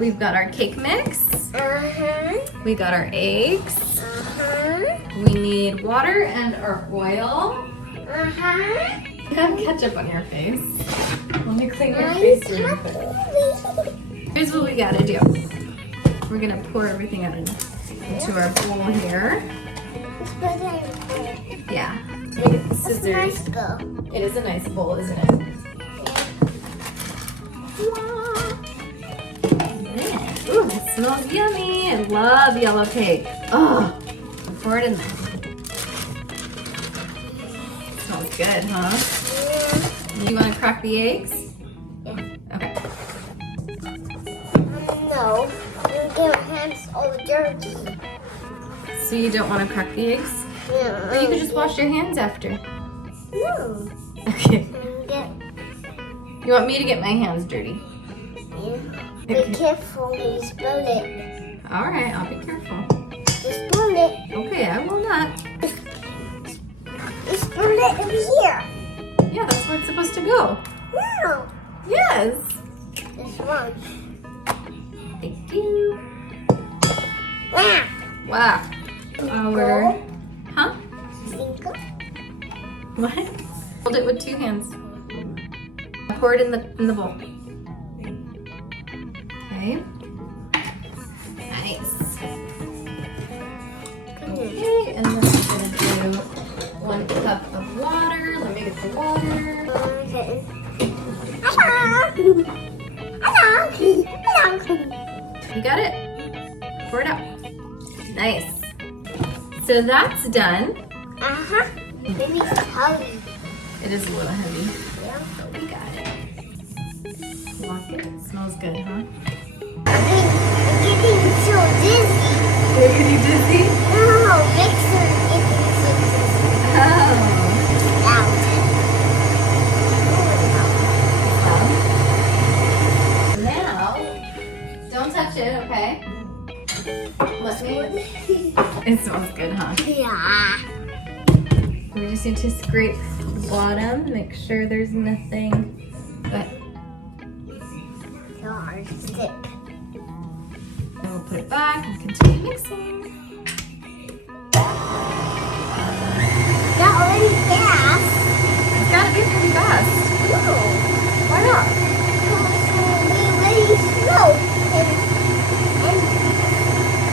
we've got our cake mix. We got our eggs. We need water and our oil. You got ketchup on your face. Let me clean your face real quick. Here's what we gotta do. We're gonna pour everything out into our bowl here. Yeah. It's a nice bowl. It is a nice bowl, isn't it? Ooh, it smells yummy. I love yellow cake. Oh, pour it in there. Smells good, huh? You want to crack the eggs? Yeah. Okay. No, I'm gonna get my hands all dirty. So you don't want to crack the eggs? Yeah. Or you could just wash your hands after. No. Okay. Get, You want me to get my hands dirty? yeah. Okay. Be careful when you spill it. All right, I'll be careful. You spill it. Okay, I will not. You spill it over here. Yeah, that's where it's supposed to go. No. Yes. This one. Thank you. Ah. Wow. Our, huh? Cinco. What? Hold it with two hands. Pour it in the bowl. Okay. Nice. Okay, and then I'm gonna do 1 cup of water. Let me get the water. You got it? Pour it out. Nice. So that's done. Maybe it's heavy. It is a little heavy. Yeah. But we got it. Lock it. It smells good, huh? I'm getting so dizzy. Are you dizzy? No, mixer getting so dizzy. Oh. Out. Now, don't touch it, okay? Let me. It smells good, huh? Yeah. We just need to scrape the bottom, make sure there's nothing. But Hard stick. then we'll put it back and continue mixing. That already fast. It's gotta be pretty fast. No. Why not? Because we really slow. And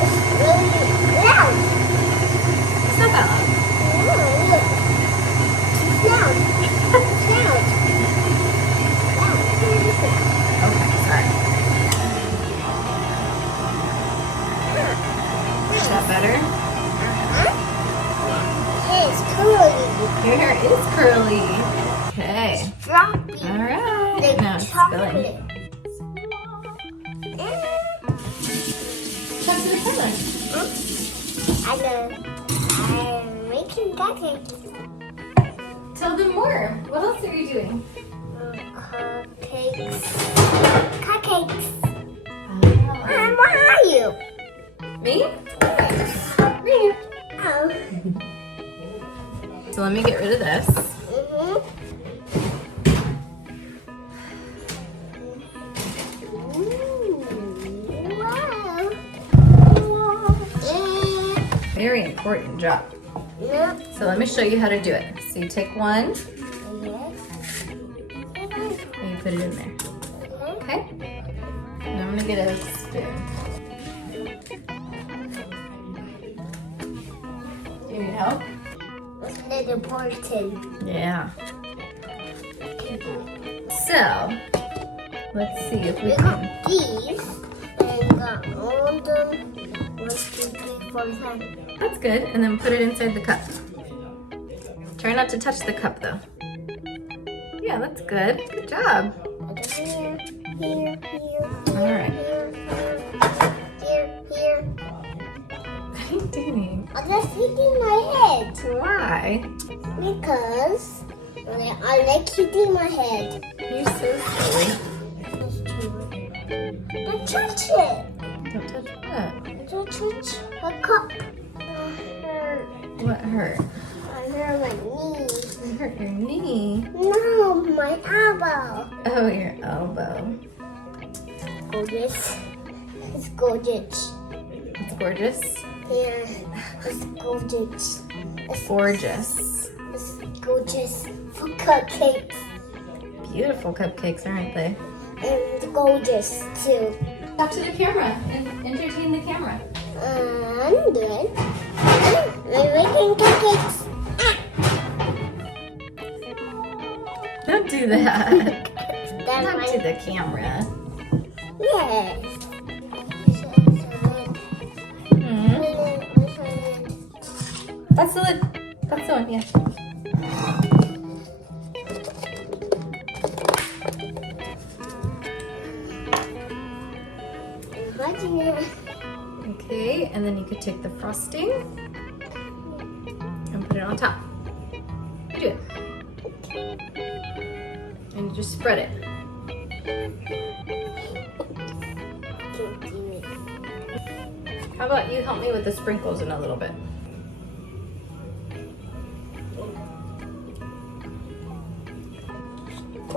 it's really loud. It's not that loud. No, look. It's loud. It's loud. Loud. Listen. Okay, sorry. Is that better? It's curly. Your hair is curly. Okay. Droppy. All right. Like Now it's chocolate. spilling. Talk to the camera. I'm making cupcakes. Tell them more. What else are you doing? Cupcakes. Cupcakes. Oh. Where are you? Me? Me. Oh. So let me get rid of this. Wow. Very important job. Yep. So let me show you how to do it. So you take one and you put it in there. Okay? And I'm gonna get a spoon. Do you need help? It's really important. Yeah. So, let's see if we We can. got these and got all of them. 1, 2, 3, 4, 5. That's good. And then put it inside the cup. Try not to touch the cup though. Yeah, that's good. Good job. Here, here, here. All right. Here. What are you doing? I'm just hitting my head Why? because I like hitting my head. You're so silly. Don't touch it. Don't touch what? Don't touch the cup. What hurt? I hurt my knee. You hurt your knee. No, my elbow. Oh, your elbow. Oh, yes. It's gorgeous. It's gorgeous. Yeah, it's gorgeous. It's Gorgeous. It's gorgeous for cupcakes. Beautiful cupcakes, aren't they? And gorgeous too. Talk to the camera and entertain the camera. I'm good. We're making cupcakes. Don't do that. That's Talk my to the camera. yes. Hmm. That's the lid. That's the one, yeah. Okay, and then you could take the frosting and put it on top. Do it. And just spread it. How about you help me with the sprinkles in a little bit?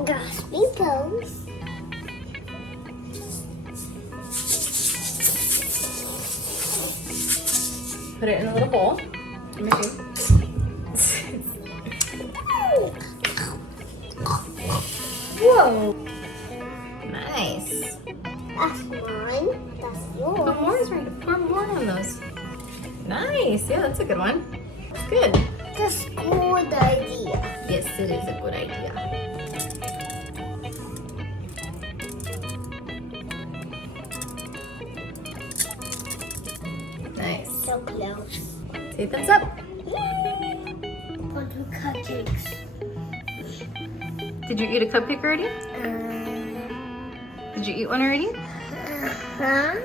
Got sprinkles. Put it in a little bowl. Let me see. Whoa! Nice. That's mine. That's Put yours. more is right. Pour more on those. Nice. Yeah, that's a good one. Good. That's a good idea. Yes, it is a good idea. Nice. So close. Say thumbs up. For the cupcakes. Did you eat a cupcake already? Did you eat one already? Huh?